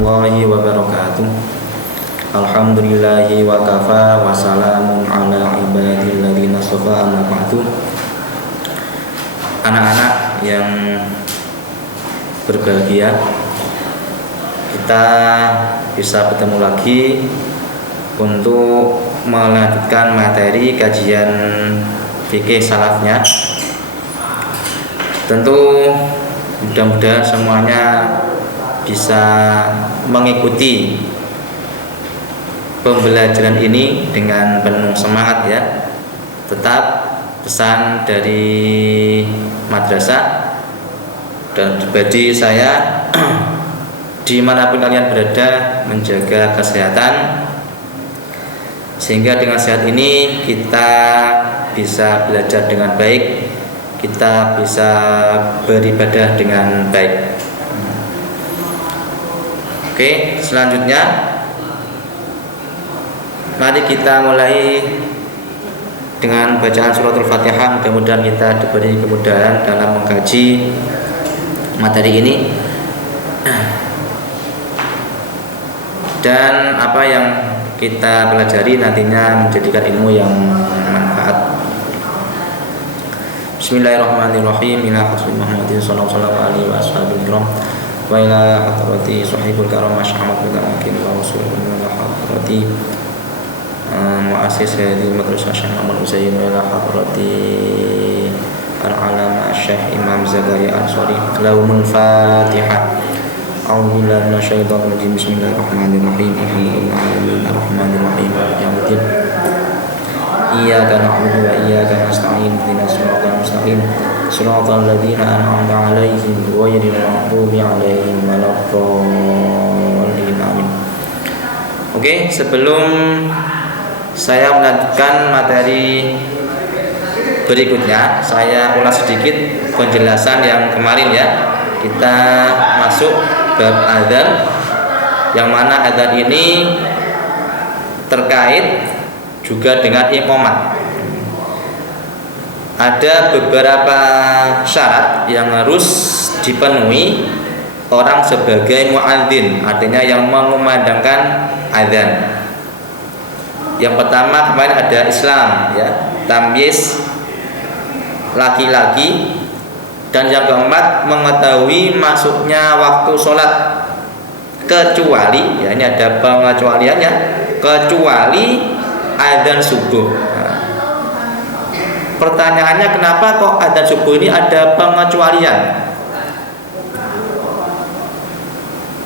warahmatullahi wabarakatuh. Alhamdulillahi wa kafa wa salamun ala ibadil ladzina shafa amma ba'du. Anak-anak yang berbahagia, kita bisa bertemu lagi untuk melanjutkan materi kajian fikih salafnya. Tentu mudah-mudahan semuanya bisa mengikuti pembelajaran ini dengan penuh semangat ya. Tetap pesan dari madrasah dan pribadi saya dimanapun kalian berada, menjaga kesehatan sehingga dengan sehat ini kita bisa belajar dengan baik, kita bisa beribadah dengan baik. Oke, selanjutnya mari kita mulai dengan bacaan suratul Fatihah. Mudah-mudahan kita diberi kemudahan dalam mengkaji materi ini dan apa yang kita pelajari nantinya menjadikan ilmu yang manfaat. Bismillahirrahmanirrahim. Ila Rasul Muhammadin sallallahu alaihi wasallam wa ila hadrati sahibul karam Muhammad bin Akin wa rasulullah wa hadrati muassis hadhihi madrasah Syekh Muhammad Utsaimin wa ila hadrati al-alama Syekh Imam Zakaria Ansari. Lahumul Fatihah. A'udzu billahi minasyaitonir rajim. Bismillahirrahmanirrahim. Alhamdulillahirabbil arrahmanirrahim. Yaumiddin. Iyyaka na'budu wa iyyaka nasta'in. Ihdinas siratal mustaqim. Shiratal ladzina an'amta 'alaihim ghairil maghdubi 'alaihim waladdallin. Amin. Oke, sebelum saya melanjutkan materi berikutnya, saya ulas sedikit penjelasan yang kemarin ya. Kita masuk bab adzan, yang mana adzan ini terkait juga dengan iqamah. Ada beberapa syarat yang harus dipenuhi orang sebagai muadzin, artinya yang mengumandangkan adzan. Yang pertama kemarin ada Islam ya, tamyiz laki-laki, dan yang keempat mengetahui masuknya waktu sholat, kecuali ya, ini ada pengecualiannya, kecuali adzan subuh. Pertanyaannya, kenapa kok adzan subuh ini ada pengecualian?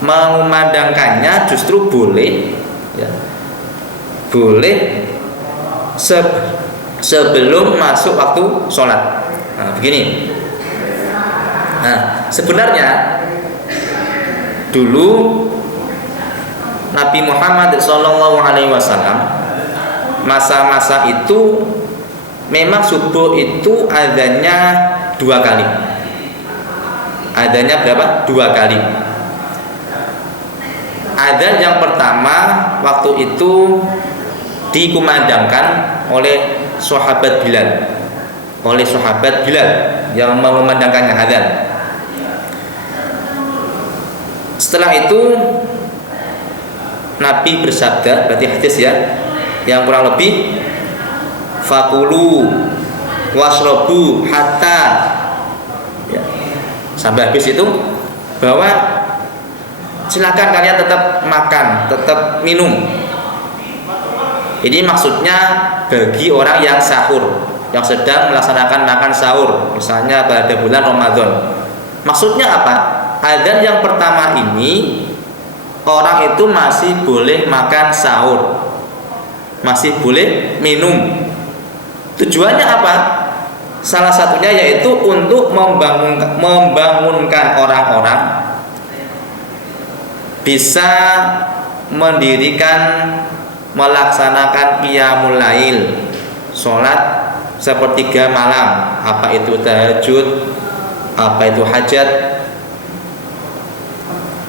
Mengumandangkannya justru boleh ya, boleh sebelum masuk waktu sholat. Nah, begini. Nah, sebenarnya dulu Nabi Muhammad SAW masa-masa itu memang subuh itu adzannya 2 kali. Adzannya berapa? 2 kali. Adzan yang pertama waktu itu dikumandangkan oleh sahabat Bilal, yang mengumandangkannya adzan. Setelah itu Nabi bersabda, berarti hadis ya, yang kurang lebih fakulu wasrobu hatta ya, sampai habis itu, bahwa silakan kalian tetap makan, tetap minum. Ini maksudnya bagi orang yang sahur, yang sedang melaksanakan makan sahur, misalnya pada bulan Ramadan. Maksudnya apa? Adzan yang pertama ini orang itu masih boleh makan sahur, masih boleh minum. Tujuannya apa? Salah satunya yaitu untuk membangunkan orang-orang bisa mendirikan, melaksanakan qiyamul lail, sholat sepertiga malam, apa itu tahajud, apa itu hajat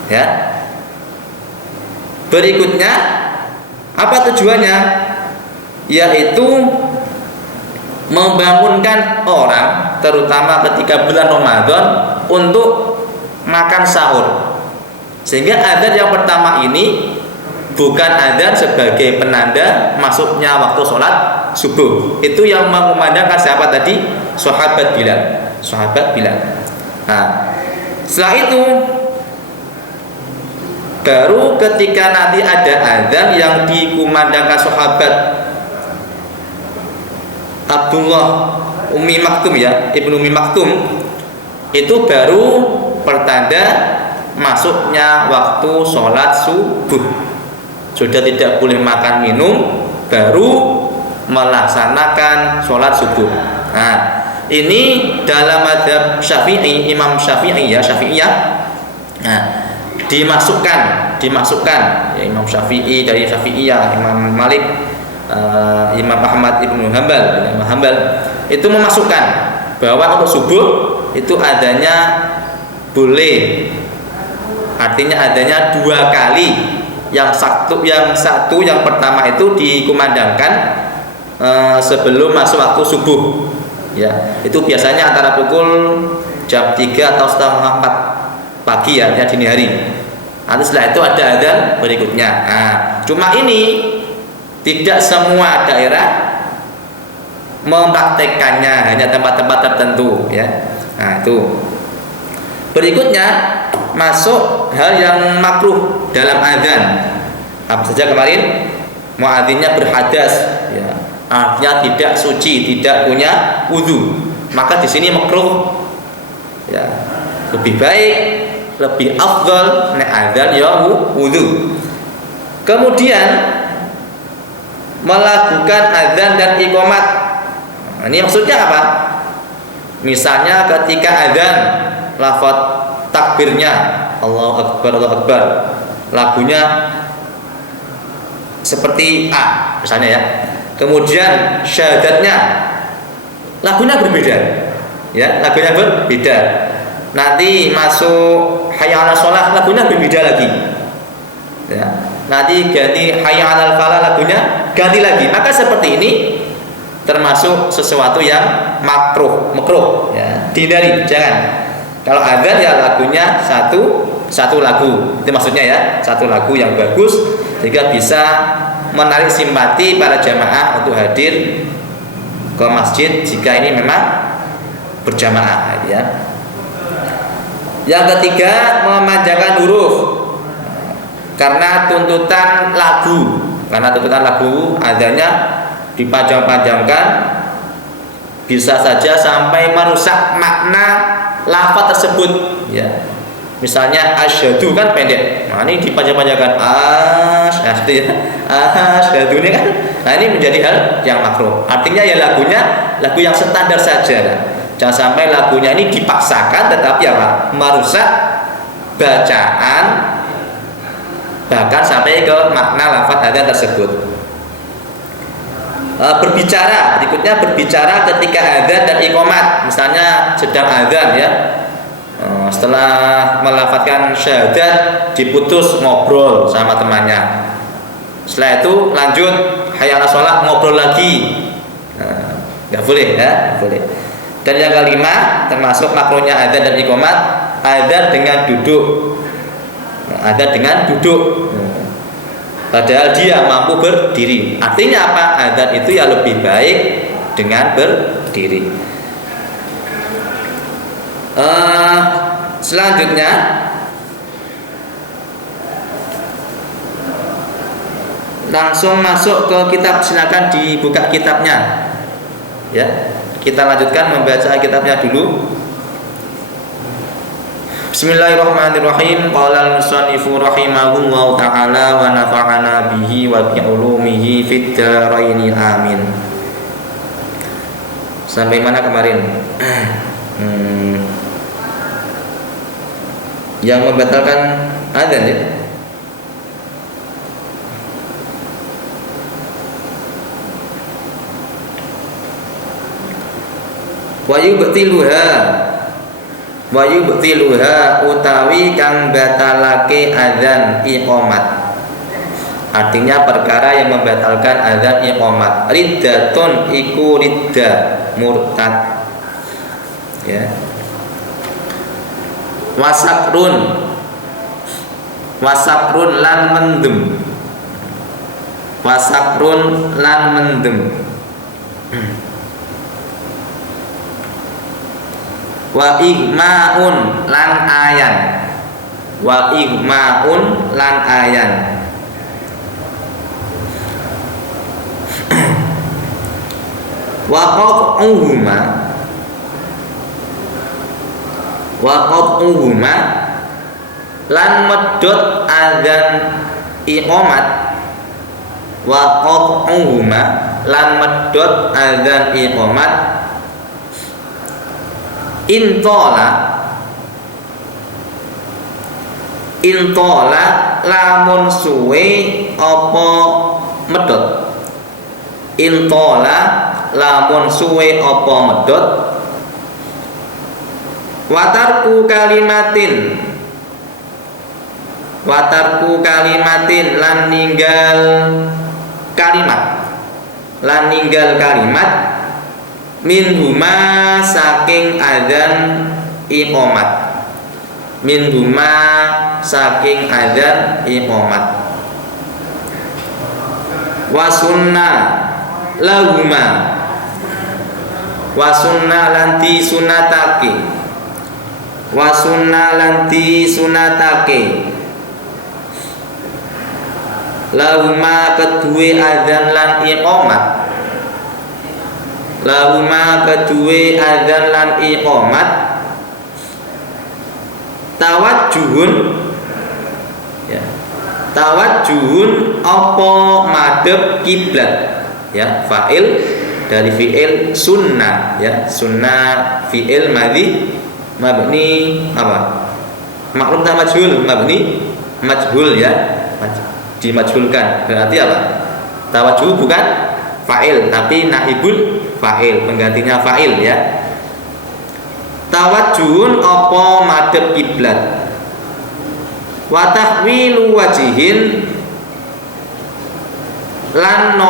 ya. Berikutnya apa tujuannya? Yaitu membangunkan orang, terutama ketika bulan Ramadan, untuk makan sahur. Sehingga adzan yang pertama ini bukan adzan sebagai penanda masuknya waktu sholat subuh. Itu yang mengumandangkan siapa tadi? Sahabat Bilal. Sahabat Bilal. Nah, setelah itu baru ketika nanti ada adzan yang dikumandangkan sahabat Abdullah Ummi Maktum ya, Ibnu Ummi Maktum, itu baru pertanda masuknya waktu sholat subuh. Sudah tidak boleh makan minum, baru melaksanakan sholat subuh. Nah, ini dalam mazhab Syafi'i, Imam Syafi'i ya, Syafi'iyah. Nah, dimasukkan ya, Imam Syafi'i dari Syafi'iyah, Imam Malik, Imam Ahmad Ibnu Hanbal itu memasukkan bahwa untuk subuh itu adanya boleh, artinya adanya 2 kali. Yang pertama itu dikumandangkan sebelum masuk waktu subuh ya, itu biasanya antara pukul jam 3 atau setengah 4 pagi ya, dini hari. Nanti setelah itu ada adzan berikutnya. Nah, cuma ini tidak semua daerah mempraktekannya, hanya tempat-tempat tertentu ya. Nah, itu berikutnya masuk hal yang makruh dalam adzan. Apa saja kemarin? Muadzinnya berhadas ya, artinya tidak suci, tidak punya wudu. Maka di sini makruh ya. Lebih baik, lebih afdal nek adzan ya wudu. Kemudian melakukan adzan dan iqamat. Ini maksudnya apa? Misalnya ketika adzan, lafaz takbirnya Allahu Akbar, Allahu Akbar, lagunya seperti A misalnya ya. Kemudian syahadatnya lagunya berbeda ya, lagunya berbeda. Nanti masuk hayya 'alas shalah, lagunya berbeda lagi ya. Nanti ganti hayya 'alal falah, lagunya ganti lagi. Maka seperti ini termasuk sesuatu yang makruh ya, dihindari, jangan. Kalau adzan ya lagunya satu lagu, itu maksudnya ya, satu lagu yang bagus sehingga bisa menarik simpati para jamaah untuk hadir ke masjid jika ini memang berjamaah ya. Yang ketiga, memanjangkan huruf karena tuntutan lagu. Adzannya dipanjang-panjangkan, bisa saja sampai merusak makna lafaz tersebut ya. Misalnya asyhadu kan pendek, nah ini dipanjang-panjangkan asyhadu ya, asyhadu ini kan, nah ini menjadi hal yang makruh. Artinya ya lagunya lagu yang standar saja, jangan sampai lagunya ini dipaksakan tetapi apa, merusak bacaan bahkan sampai ke makna lafaz adzan tersebut. Berikutnya berbicara ketika adzan dan iqamat. Misalnya sedang adzan ya, setelah melafazkan syahadat diputus ngobrol sama temannya. Setelah itu lanjut hayya 'alas shalah, ngobrol lagi. Nggak boleh ya, boleh. Dan yang kelima termasuk makruhnya adzan dan iqamat, adzan dengan duduk. Adzan dengan duduk. Padahal dia mampu berdiri. Artinya apa? Adzan itu ya lebih baik dengan berdiri. Selanjutnya langsung masuk ke kitab. Silakan dibuka kitabnya. Ya, kita lanjutkan membaca kitabnya dulu. Bismillahirrahmanirrahim. Qala al-musannifu rahimahullahu ta'ala wa nafa'ana bihi wa bi ulumihi fid dharain amin. Sampai mana kemarin? Yang membatalkan adzan ya. Wa yubtiluha utawi kang batalake adzan iqamat. Artinya perkara yang membatalkan adzan iqamat. Riddatun iku ridda, murtad ya. Wasakrun Wasakrun lan mendem. Wasakrun lan mendem. Wa igmaun lan ayan. Wa igmaun lan ayan. Wa qat'uhuma lan medhot adzan iqamat. Wa qat'uhuma lan medhot adzan iqamat. Intola lamun suwe apa medhot. Intola lamun suwe apa medhot. Watarku kalimatin lan ninggal kalimat minhuma saking adzan iqamat. Minhuma saking adzan iqamat. Wasunna lahuma lanti sunatake lahuma kedue adzan lan iqamat. Lahuma kedue adzan lan iqamat. Tawajjuhun ya. Tawajjuhun apa madhep kiblat ya, fa'il dari fi'il sunnah ya. Sunnah fi'il madhi mabni apa? Maklum tak majhul, mabni majhul ya. Dimajhulkan berarti apa? Tawajjuh bukan fa'il tapi naibul fa'il, penggantinya fa'il ya. Tawajjuhun apa madhep kiblat. Wa tahwilu wajihin lan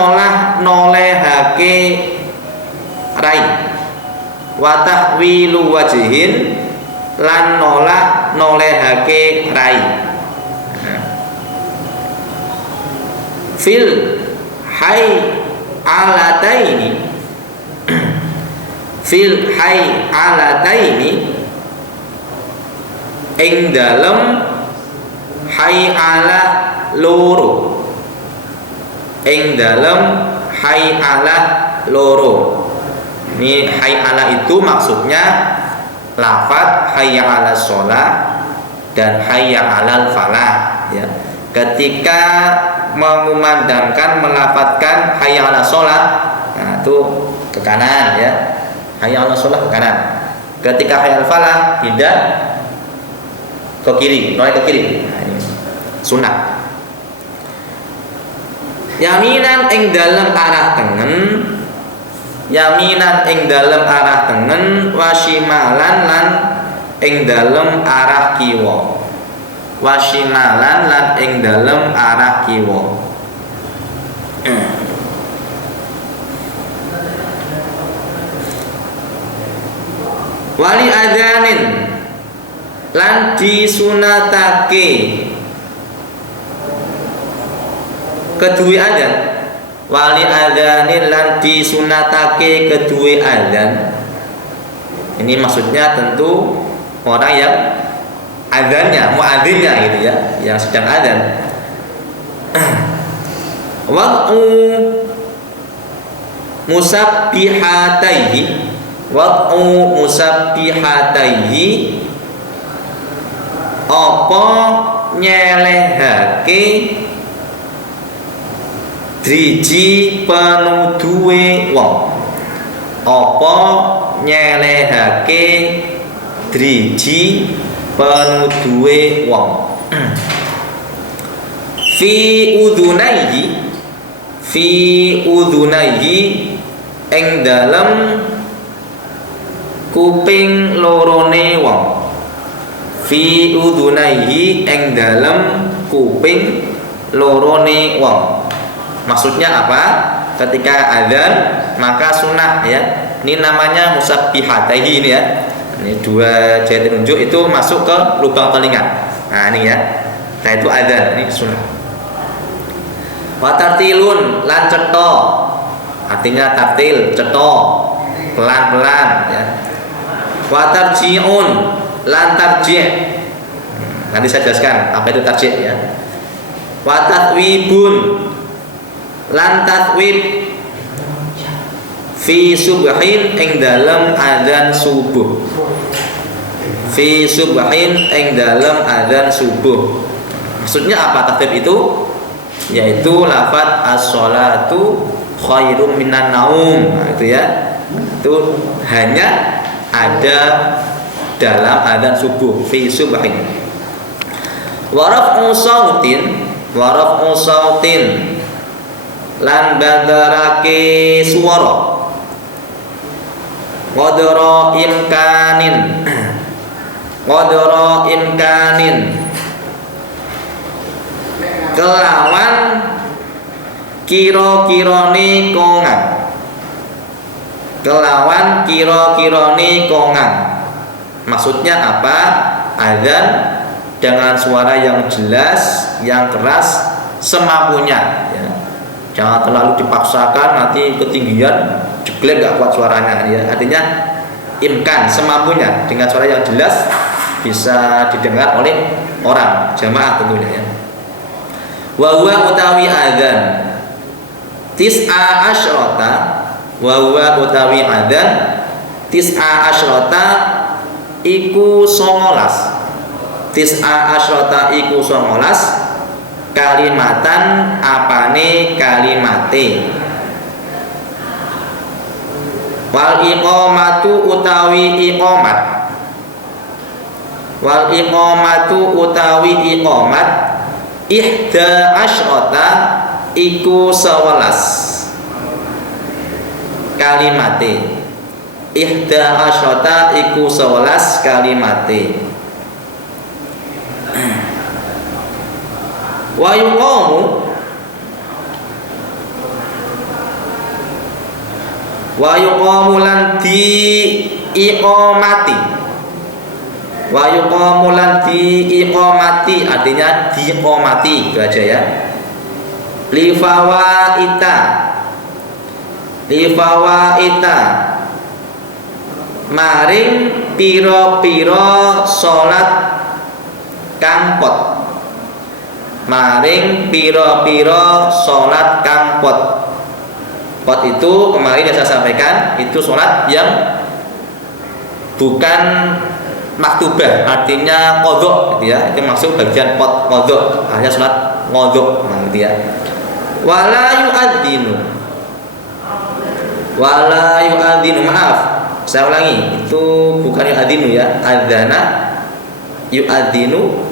nolehake rai. Wa tahwilu wajihin lan nolehake rai. Fil hay alataini fil hay alataini ing dalem hay ala loro. Ing dalem hay ala loro. Ini hay ala itu maksudnya lafaz hayya ala sholah dan hayya alal falah ya. Ketika mengumandangkan melafadzkan hayya ala sholah, nah itu ke kanan ya. Hayya ala sholah ke kanan. Ketika hayya al falah tidak ke kiri, noleh ke kiri. Nah, ini sunnah. Yaminan ing dalem arah tengen, yaminan ing dalem arah tengen, wasimalan lan ing dalem arah kiwa. Wasimalan lan ing dalem arah kiwa. Wali adzanin lan disunatake kedue adzan. Wali adzanin lan disunatake kedue adzan. Ini maksudnya tentu orang yang adzannya, muadzinnya gitu ya, yang sedang adzan. Waq'u musabbihataihi, waq'u musabbihataihi apa nyelehake driji penuduhe wong. Apa nyelehake driji penuduhe wong. Fi udhunaihi ing dalem kuping lorone wong. Fi udhunaihi ing dalem kuping lorone wong. Maksudnya apa? Ketika adzan maka sunnah ya. Ini namanya musabbihataihi ini ya. Ini dua jari telunjuk itu masuk ke lubang telinga. Nah ini ya. Nah itu adzan, ini sunnah. Wa tartilun lan cetha. Artinya tartil, cetha, pelan-pelan ya. Wa tarji'un lan tarji'. Nanti saya jelaskan apa itu tarji' ya. Wa tatwibun lan tatwib fi subhin ing dalem adzan subuh. Fi subhin ing dalem adzan subuh. Maksudnya apa tatwib itu? Yaitu lafaz as-sholatu khairum minan naum. Nah, itu ya. Itu hanya ada dalam adzan subuh fi subhin. Wa raf'u sautin lan bandarake swara qadra imkanin kelawan kira-kirane kongan. Maksudnya apa? Adzan dengan suara yang jelas, yang keras, semampunya ya. Jangan terlalu dipaksakan, nanti ketinggian jeglek gak kuat suaranya ya. Artinya imkan, semampunya, dengan suara yang jelas bisa didengar oleh orang jamaah tentunya ya. Wa huwa utawi adzan tis'a asyrata, wa huwa utawi adzan tis'a asyrata iku 19. Tis'a asyrata iku 19 kalimatan apane kalimate. Wal iqamatu utawi iqamat. Wal iqamatu utawi iqamat ihda asyrata iku 11 kalimate. Ihda asyrata iku 11 kalimate. Wa yuqamu lan di iqamati. Wa yuqamu lan di iqamati artinya diiqamati itu aja ya. Li fawaita maring pira-pira salat kang pot. Maring pira-pira salat kang pot. Pot itu kemarin yang saya sampaikan itu salat yang bukan maktubah, artinya qadha gitu ya. Itu maksud bagian pot qadha, hanya salat qadha nah gitu ya. Wala yu'adzinu maaf, saya ulangi, itu bukan yu'adzinu ya, adzana yu'adzinu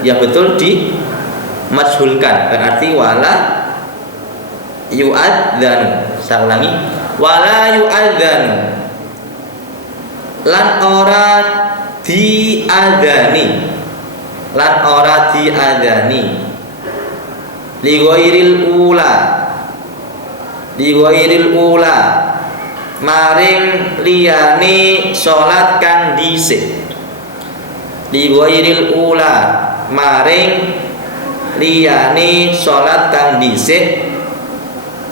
ya betul di majhulkan, berarti wala yu'adzanu. Saya ulangi, wala yu'adzanu lan ora diadzani, lan ora diadzani li ghairil ula maring liyane salat kang dhisik. Li ghairil ula maring liyane salat kang dhisik.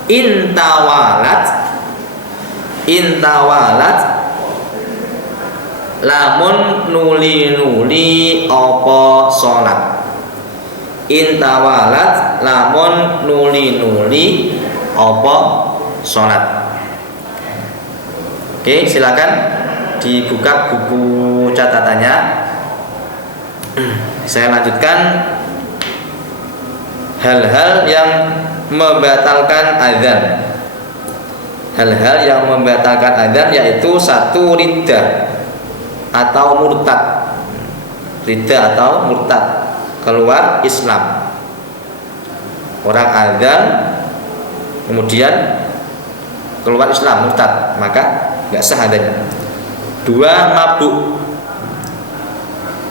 Intawalat lamun nuli apa salat. Intawalat lamun nuli apa salat. Oke, silakan dibuka buku catatannya. Saya lanjutkan hal-hal yang membatalkan adzan. Hal-hal yang membatalkan adzan yaitu satu riddah atau murtad. Riddah atau murtad, keluar Islam. Orang adzan kemudian keluar Islam, murtad, maka enggak sah adzannya. Dua, mabuk.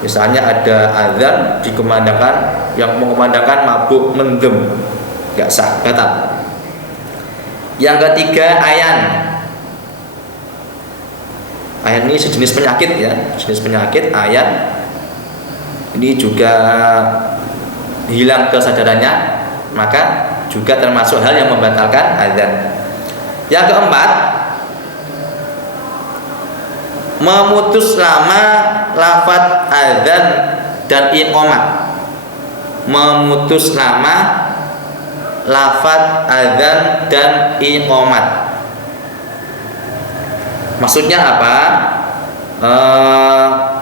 Misalnya ada adzan dikumandangkan, yang mengumandangkan mabuk, mendem, enggak sah, batal. Yang ketiga, ayan. Ayan ini sejenis penyakit ya, sejenis penyakit ayan. Ini juga hilang kesadarannya, maka juga termasuk hal yang membatalkan azan. Yang keempat, memutus lama lafaz azan dan iqamah. Memutus lama lafaz azan dan iqamah. Maksudnya apa?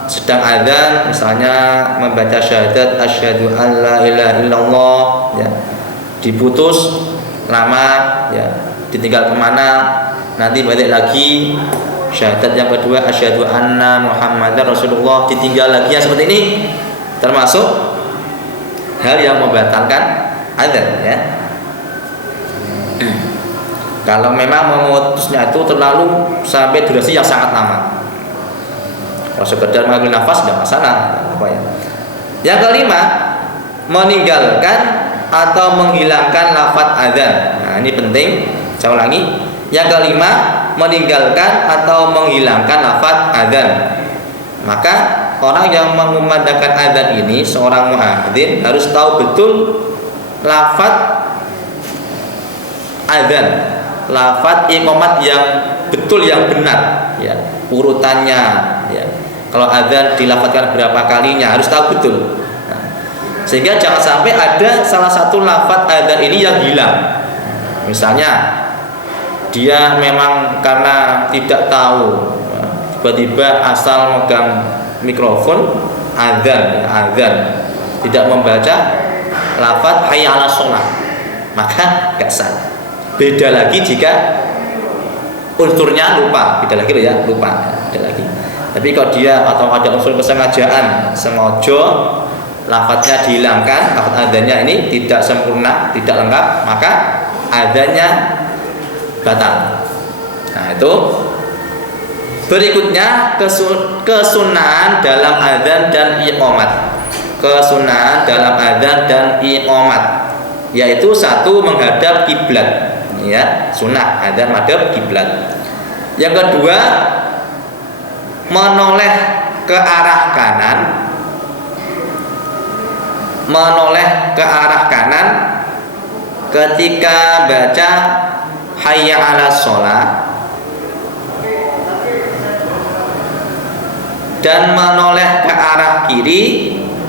Sedang azan, misalnya membaca syahadat asyhadu an la ilaha illallah, ya, diputus lama, ya, ditinggal kemana, nanti balik lagi syahadat yang kedua asyhadu anna muhammadar rasulullah, ditinggal lagi, yang seperti ini termasuk hal yang membatalkan azan, ya. Kalau memang memutusnya itu terlalu sampai durasi yang sangat lama, kalau sekedar mengambil nafas tidak masalah, apa ya. Yang kelima, meninggalkan atau menghilangkan lafaz azan. Nah, ini penting, saya ulangi. Yang kelima, meninggalkan atau menghilangkan lafaz azan. Maka orang yang mengumandangkan azan ini, seorang muadzin, harus tahu betul lafaz azan, lafaz iqamat yang betul, yang benar, ya, urutannya, ya. Kalau azan dilafadzkan berapa kalinya harus tahu betul. Nah, sehingga jangan sampai ada salah satu lafaz azan ini yang hilang. Misalnya dia memang karena tidak tahu, tiba-tiba asal megang mikrofon azan, tidak membaca lafaz hayya 'alas shalah, maka enggak sah. Beda lagi jika unsurnya lupa, beda lagi loh ya, lupa, beda lagi. Tapi kalau dia atau ada unsur kesengajaan, sengaja lafadznya dihilangkan, lafaz adzannya ini tidak sempurna, tidak lengkap, maka adzannya batal. Nah, itu berikutnya kesunahan dalam adzan dan iqamat. Kesunahan dalam adzan dan iqamat, yaitu satu, menghadap kiblat, ya, sunnah adzan madhab kiblat. Yang kedua, menoleh ke arah kanan, menoleh ke arah kanan ketika baca hayya 'alas shalah, dan menoleh ke arah kiri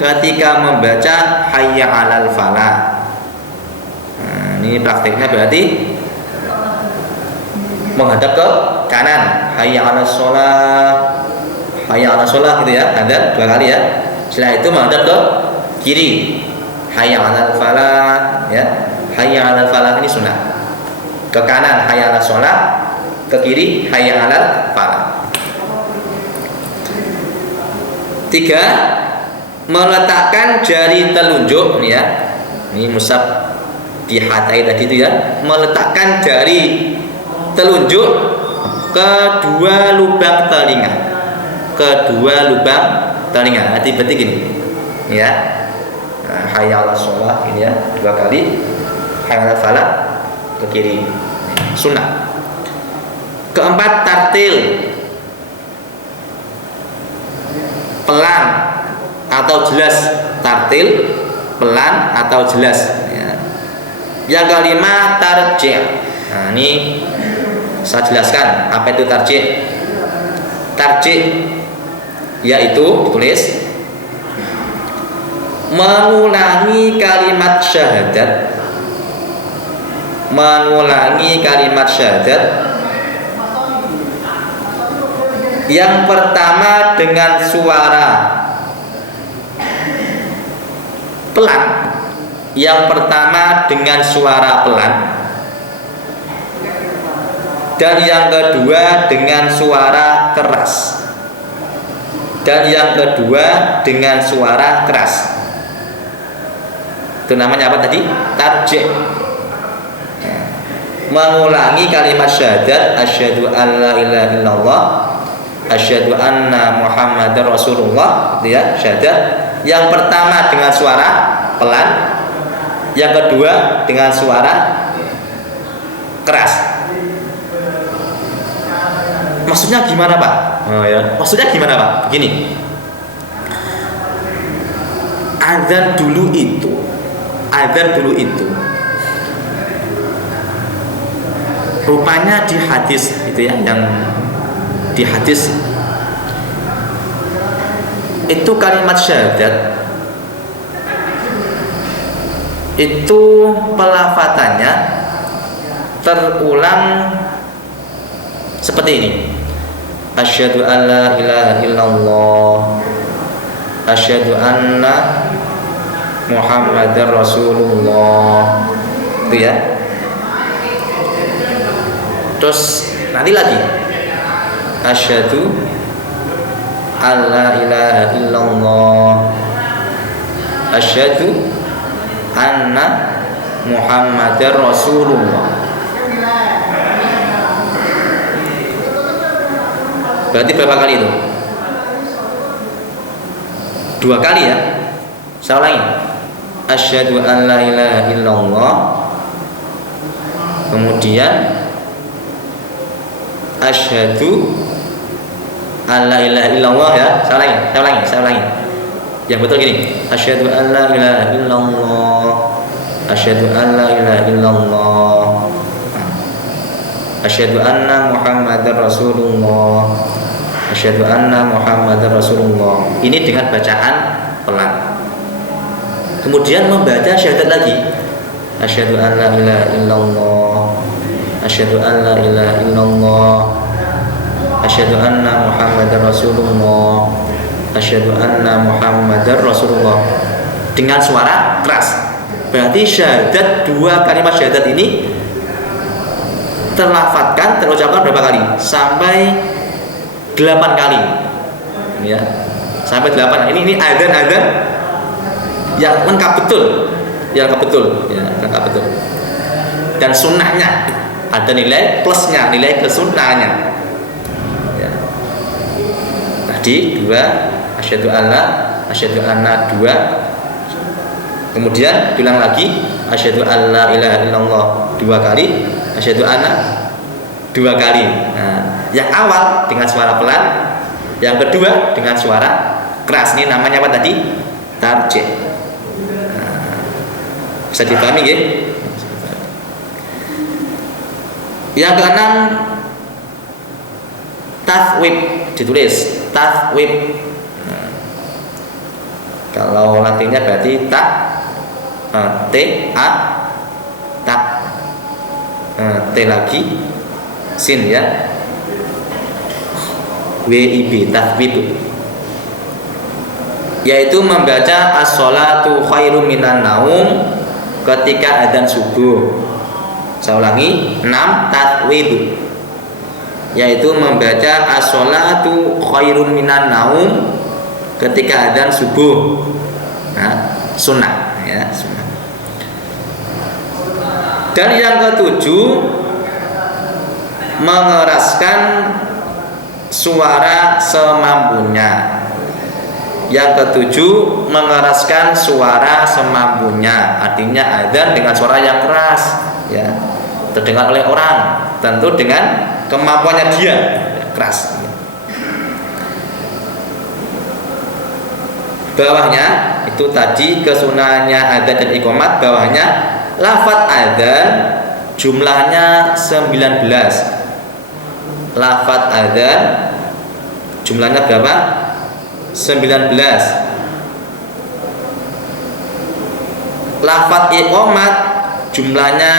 ketika membaca hayya 'alal falah. Nah, ini praktiknya berarti menghadap ke kanan, hayya 'alas shalah, hayya 'alas shalah gitu ya, adzan 2 kali ya. Setelah itu menghadap ke kiri, hayya 'alal falah, ya, hayya 'alal falah, ini sunnah. Ke kanan hayya 'alas shalah, ke kiri hayya 'alal falah. 3, meletakkan jari telunjuk, nih ya. Ini musab dihatai tadi itu ya, meletakkan jari telunjuk kedua lubang telinga, kedua lubang telinga. Nanti berarti gini, ya. Nah, hayya 'alas shalah ini ya, 2 kali, hayya 'alal falah ke kiri, sunnah. Keempat, tartil, pelan atau jelas, tartil pelan atau jelas, ya. Yang kelima, tarji'. Nah, ini saya jelaskan apa itu tarji'. Tarji' yaitu ditulis mengulangi kalimat syahadat, mengulangi kalimat syahadat yang pertama dengan suara pelan, yang pertama dengan suara pelan, dan yang kedua dengan suara keras, dan yang kedua dengan suara keras. Itu namanya apa tadi? Tarji'. Mengulangi kalimat syahadat asyhadu an la ilaha illallah, asyhadu anna muhammadar rasulullah, gitu ya, syahadat. Yang pertama dengan suara pelan, yang kedua dengan suara keras. Maksudnya gimana, Pak? Oh ya, maksudnya gimana, Pak? Begini. Azan dulu itu adzan dulu itu rupanya di hadis itu ya, yang di hadis itu kalimat syahadat itu pelafatannya terulang seperti ini. Asyhadu an la ilaha illallah, asyhadu anna Muhammadar Rasulullah. Itu ya. Terus nanti lagi asyhadu an la ilaha illallah, asyhadu anna Muhammadar Rasulullah. Berarti berapa kali itu? 2 kali ya. Saya ulangi. Asyhadu an la ilaha illallah, kemudian asyhadu an la ilaha illallah ya. Saya ulangi. Yang betul gini. Asyhadu an la ilaha illallah, asyhadu an la ilaha illallah, asyhadu anna Muhammadar Rasulullah, asyhadu anna Muhammadar Rasulullah. Ini dengan bacaan pelan. Kemudian membaca syahadat lagi. Asyhadu an la ilaha illallah, asyhadu an la ilaha illallah, asyhadu anna Muhammadar Rasulullah, asyhadu anna Muhammadar Rasulullah. Dengan suara keras. Berarti syahadat, 2 kalimat syahadat ini terlafadzkan, terucapkan berapa kali? Sampai 8 kali. Ya. Sampai 8. Ini adzan yang lengkap betul. Ya, lengkap betul. Dan sunnahnya ada nilai plusnya, nilai kesunnahnya. Ya. Tadi 2 asyhadu anna 2. Kemudian bilang lagi asyhadu an la ilaha illallah 2 kali, asyhadu anna 2 kali. Nah, yang awal dengan suara pelan, yang kedua dengan suara keras. Ini namanya apa tadi? Tarjih. Nah, bisa dipahami ya? Yang keenam, tathwib, ditulis tathwib. Nah, kalau latinnya berarti T A tak, T lagi sin ya, WIB, tathwib, yaitu membaca as-sholatu khairum minan naum ketika adzan subuh. Saya ulangi, 6 tathwib, yaitu membaca as-sholatu khairum minan naum ketika adzan subuh. Nah, sunnah ya, sunnah. Dan yang ketujuh, mengeraskan suara semampunya. Yang ketujuh, mengeraskan suara semampunya. Artinya adzan dengan suara yang keras ya, terdengar oleh orang, tentu dengan kemampuannya dia keras. Bawahnya itu tadi kesunahannya adzan dan iqamat. Bawahnya lafaz adzan jumlahnya 19. Lafaz adzan jumlahnya berapa? 19. Lafaz iqamat jumlahnya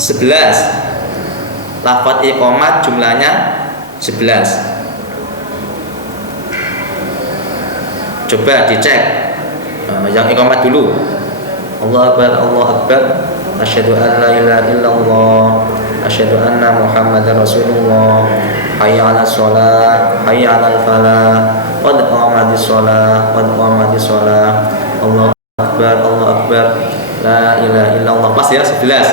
11. Lafaz iqamat jumlahnya 11. Coba dicek. Yang iqamat dulu. Allahu akbar, Allahu akbar. Asyhadu an la ilaha illallah, asyhadu anna Muhammadar Rasulullah. Hayya 'alas shalah, hayya 'alal falah. Qad qamatis shalah, qad qamatis shalah. Allahu akbar, Allahu akbar. La ilaha illallah. Pas ya, 11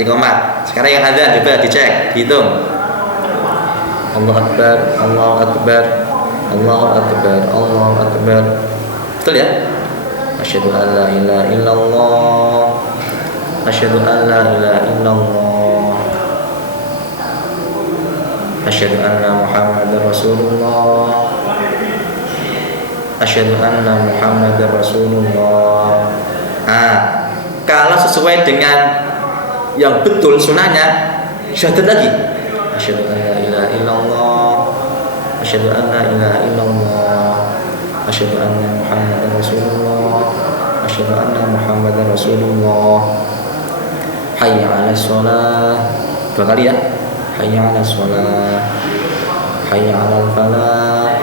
iqamat. Sekarang yang adzan coba dicek, dihitung. Allahu akbar, Allahu akbar, Allahu akbar, Allahu akbar. Betul ya? Asyhadu an la ilaha illallah, asyhadu an la ilaha illallah, asyhadu anna Muhammadar Rasulullah, asyhadu anna Muhammadar Rasulullah. sesuai dengan yang betul sunahnya, syahadat lagi. Asyhadu an la ilaha illallah, asyhadu an la ilaha illallah, asyhadu anna Muhammadar Rasulullah, asyhadu anna Muhammadar Rasulullah. Hayya 'alas shalah. 2 kali ya. Hayya 'alas shalah. Hayya 'alal falah.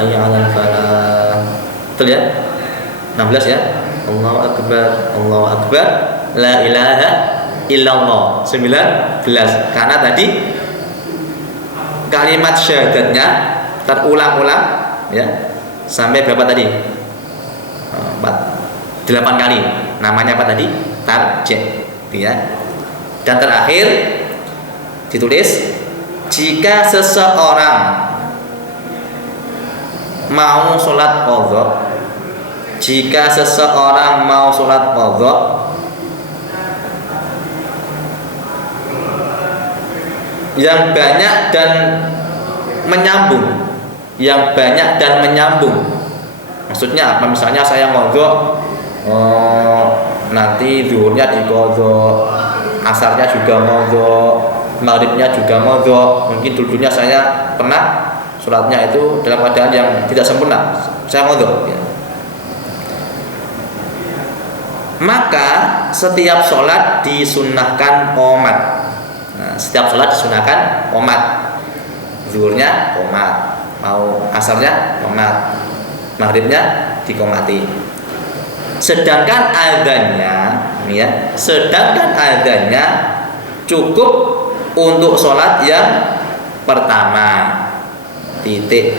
Hayya 'alal falah. Betul ya? 16 ya. Allahu akbar, Allahu akbar, la ilaha illallah. 19. Karena tadi kalimat syahadatnya terulang-ulang ya. Sampai berapa tadi? 8 kali. Namanya apa tadi? Tarjih, ya. Dan terakhir ditulis, jika seseorang mau sholat qadha, jika seseorang mau sholat qadha, yang banyak dan menyambung, yang banyak dan menyambung. Maksudnya apa? Misalnya saya qadha, nanti zuhurnya diqadha, asarnya juga qadha, maghribnya juga qadha. Mungkin dulunya saya pernah sholatnya itu dalam keadaan yang tidak sempurna, saya qadha ya. Maka setiap sholat disunnahkan qomat. Nah, setiap sholat disunnahkan qomat. Zuhurnya qomat, mau asarnya qomat, maghribnya diqomati. Sedangkan adzannya, ya, sedangkan adzannya cukup untuk sholat yang pertama. Titik.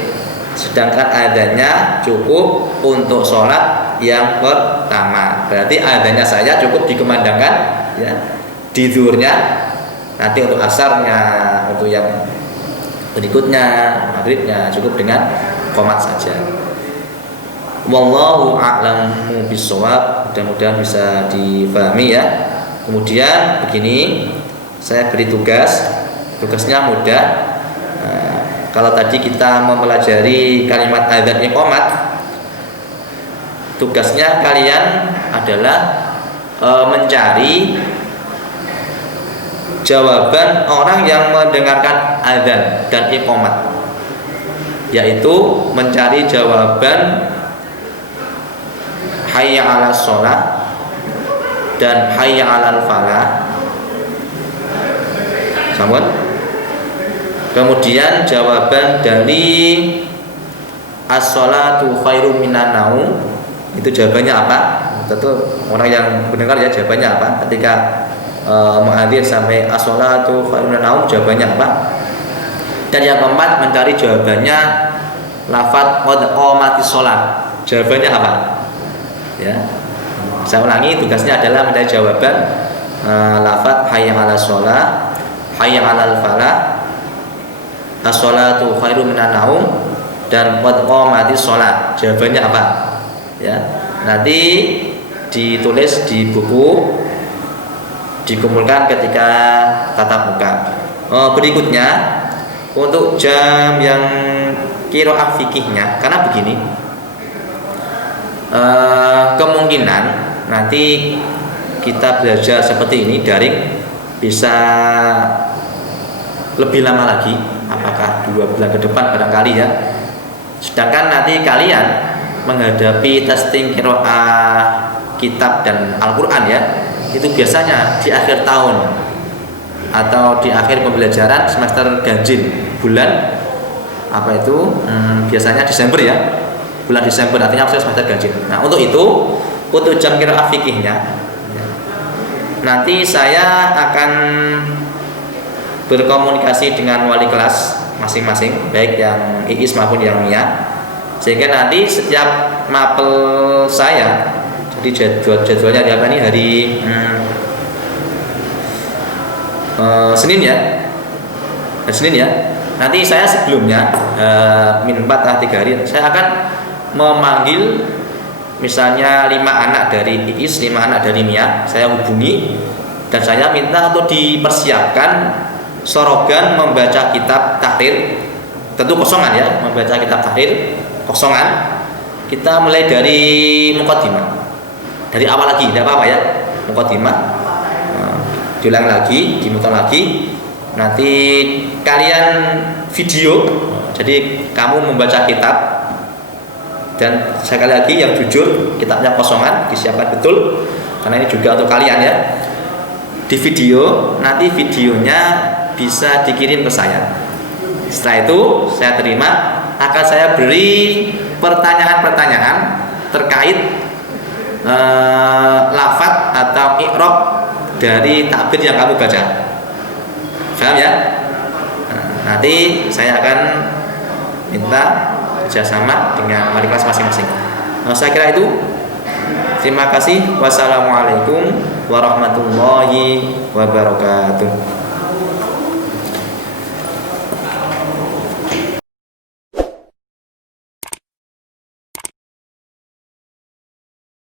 Sedangkan adzannya cukup untuk sholat yang pertama. Berarti adzannya saya cukup dikumandangkan ya, di zuhurnya. Nanti untuk asarnya, untuk yang berikutnya, maghribnya cukup dengan qomat saja. Wallahu a'lamu bishawab. Mudah-mudahan bisa difahami ya. Kemudian begini, saya beri tugasnya mudah. Kalau tadi kita mempelajari kalimat adzan iqamat, tugasnya kalian adalah mencari jawaban orang yang mendengarkan adzan dan iqamat, yaitu mencari jawaban hayya 'alas shalah dan hayya 'alal falah. Sampun. Kemudian jawaban dari as-sholatu khairum minan naum, itu jawabannya apa? Tentu orang yang mendengar ya jawabannya apa ketika muadzin sampai as-sholatu khairum minan naum, jawabannya apa? Dan yang keempat mencari jawabannya lafadz qad qamatis shalah, jawabannya apa? Ya. Saya ulangi, tugasnya adalah mencari jawaban lafadz hayya 'alas shalah, hayya 'alal falah, as-sholatu khairum minan naum, dan qad qamatis shalah. Jawabannya apa? Ya. Nanti ditulis di buku, dikumpulkan ketika tatap muka. Berikutnya untuk jam yang qiraah fikihnya, karena begini, kemungkinan nanti kita belajar seperti ini daring bisa lebih lama lagi, apakah 2 bulan ke depan barangkali ya. Sedangkan nanti kalian menghadapi testing qiraah kitab dan Al-Quran ya, itu biasanya di akhir tahun atau di akhir pembelajaran semester ganjil, bulan apa itu biasanya Desember ya, bulan Desember, artinya semester ganjil. Nah untuk itu, untuk jam qiraah fikihnya nanti saya akan berkomunikasi dengan wali kelas masing-masing, baik yang IIS maupun yang MIA, sehingga nanti setiap mapel saya, jadi jadwalnya hari apa nih, hari Senin ya, Senin ya. Nanti saya sebelumnya min 4 3 hari saya akan memanggil misalnya 5 anak dari IIS, 5 anak dari MIA, saya hubungi dan saya minta untuk dipersiapkan sorogan membaca kitab tahrir, tentu kosongan ya, membaca kitab tahrir kosongan. Kita mulai dari muqaddimah, dari awal lagi, tidak apa-apa ya. mukadimah. Diulang lagi, dimutar lagi. Nanti kalian video. Jadi kamu membaca kitab. Dan sekali lagi yang jujur, kitabnya kosongan, disiapkan betul. Karena ini juga untuk kalian ya. Di video, nanti videonya bisa dikirim ke saya. Setelah itu saya terima, akan saya beri pertanyaan-pertanyaan terkait lafaz atau i'rab dari takbir yang kamu baca. Paham ya? Nanti saya akan minta kerjasama dengan wali kelas masing-masing. Saya kira itu. Terima kasih. Wassalamualaikum warahmatullahi wabarakatuh.